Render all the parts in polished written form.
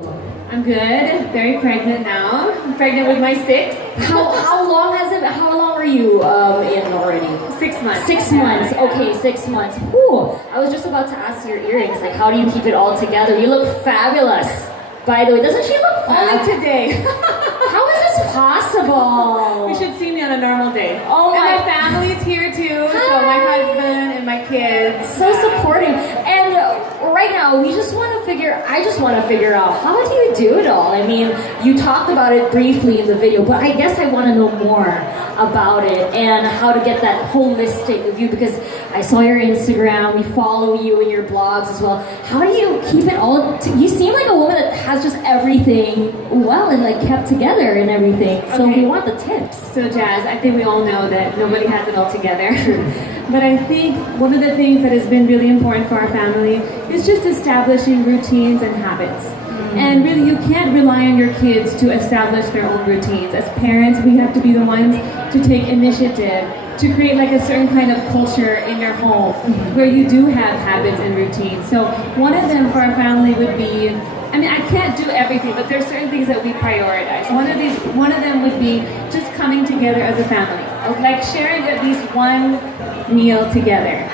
I'm good. Very pregnant now. I'm pregnant with my sixth. How long has it? How long are you in already? 6 months. 6 months. Okay, 6 months. Whew. I was just about to ask your earrings. Like, how do you keep it all together? You look fabulous. By the way, doesn't she look fabulous? Only today. How is this possible? You should see me on a normal day. Oh and my- my family's here too. Hi. So my husband and my kids. So supportive. And right now, I just want to figure out, how do you do it all? I mean, you talked about it briefly in the video, but I guess I want to know more about it and how to get that holistic view, because I saw your Instagram, we follow you in your blogs as well. How do you keep it all, you seem like a woman that has just everything well and like kept together and everything. So Okay. we want the tips. So Jazz, I think we all know that nobody has it all together. But I think one of the things that has been really important for our family is just establishing routines and habits. And really, you can't rely on your kids to establish their own routines. As parents, we have to be the ones to take initiative, to create like a certain kind of culture in your home where you do have habits and routines. So one of them for our family would be, I mean, I can't do everything, but there's certain things that we prioritize. One of them would be just coming together as a family, like sharing at least one meal together.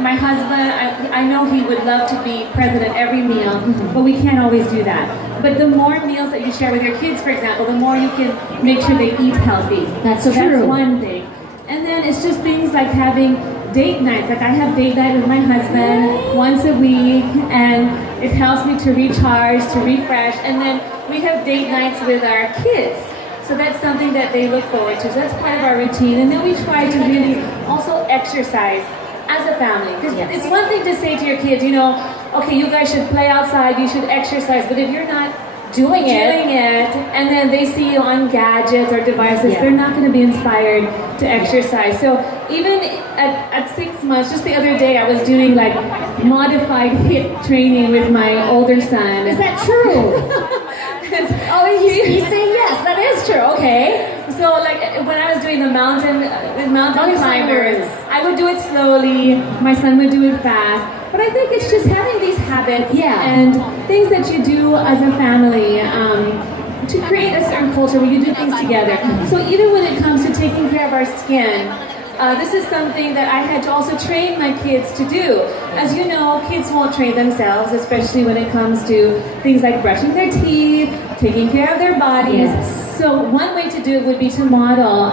My husband, I know he would love to be present at every meal, but we can't always do that. But the more meals that you share with your kids, for example, the more you can make sure they eat healthy. That's so true. That's one thing. And then it's just things like having date nights. Like I have date night with my husband once a week, and it helps me to recharge, to refresh. And then we have date nights with our kids. So that's something that they look forward to. So that's part of our routine. And then we try to really also exercise as a family. Because Yes. it's one thing to say to your kids, you know, okay, you guys should play outside, you should exercise. But if you're not Doing it. and then they see you on gadgets or devices, Yeah. they're not going to be inspired to exercise. So even at 6 months, just the other day, I was doing like modified HIIT training with my older son. Is that true? Oh, you say yes, that is true. Okay. So like when I was doing the mountain Mountain climbers, climbers. I would do it slowly. My son would do it fast. But I think it's just having these habits and things that you do as a family to create a certain culture where you do things together. So even when it comes to taking care of our skin, this is something that I had to also train my kids to do. As you know, kids won't train themselves, especially when it comes to things like brushing their teeth, taking care of their bodies. Yes. So one way to do it would be to model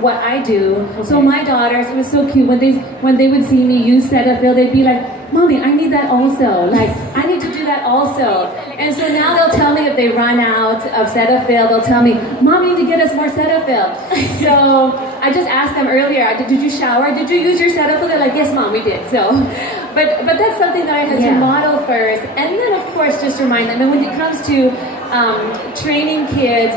what I do. So my daughters, it was so cute when they would see me use Cetaphil, they'd be like, "Mommy, I need that also. Like, I need to do that also." And so now they'll tell me if they run out of Cetaphil, they'll tell me, "Mom, you need to get us more Cetaphil." So I just asked them earlier, "Did you shower? Did you use your Cetaphil?" They're like, "Yes, Mom, we did." So, but that's something that I had to model first, and then of course just remind them. And when it comes to training kids,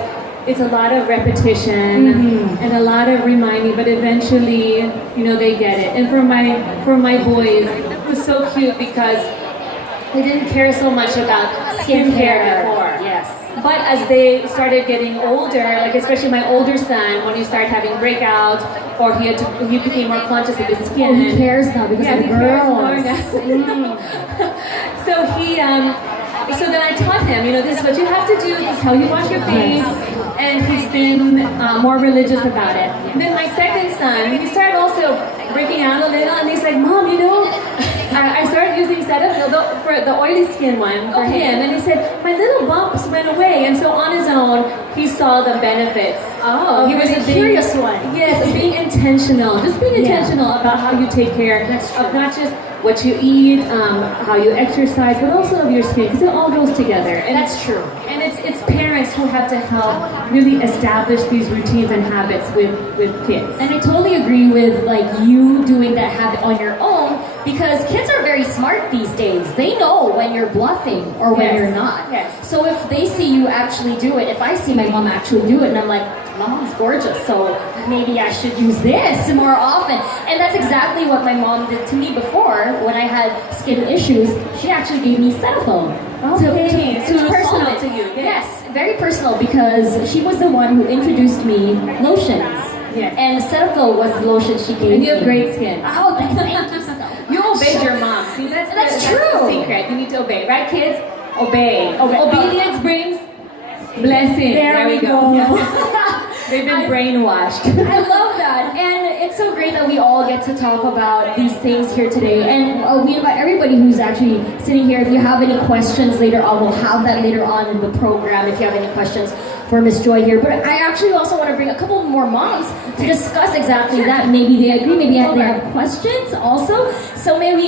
it's a lot of repetition and a lot of reminding, but eventually, you know, they get it. And for my boys, it was so cute because they didn't care so much about skincare before. Yes. But as they started getting older, like especially my older son, when he started having breakouts or he became more conscious of his skin. Oh, he cares now because of he cares more girls. now. So then I taught him, you know, this is what you have to do, this is how you wash your face, and he's been more religious about it. Then my second son, he started also breaking out a little, and he's like, "Mom, you know, I started using Cetaphil for the oily skin one for him," and he said, "My little bumps went away," and so on his own, he saw the benefits. Oh, he was a curious one. Yes, being intentional, just being intentional about how you take care of not just what you eat, how you exercise, but also of your skin, because it all goes together. And That's true. And it's parents who have to help really establish these routines and habits with kids. And I totally agree with like you doing that habit on your own, because kids are very smart these days. They know when you're bluffing or when you're not. Yes. So if they see you actually do it, if I see my mom actually do it and I'm like, my mom's gorgeous, so maybe I should use this more often. And that's exactly what my mom did to me before when I had skin issues. She actually gave me Cetaphil. Okay, to so it's personal solve it. to you. Yes, very personal, because she was the one who introduced me lotions. Yes. And Cetaphil was the lotion she gave me. And you have great skin. Oh, thank you so much. You obeyed your mom. See, that's true. the secret. You need to obey, right, kids? obey. Obedience brings blessing. There we go. They've been brainwashed. I love that, and it's so great that we all get to talk about these things here today. And we invite everybody who's actually sitting here. If you have any questions later on, we'll have that later on in the program. If you have any questions for Miss Joy here, but I actually also want to bring a couple more moms to discuss exactly that. Maybe they agree, maybe they have questions also. So maybe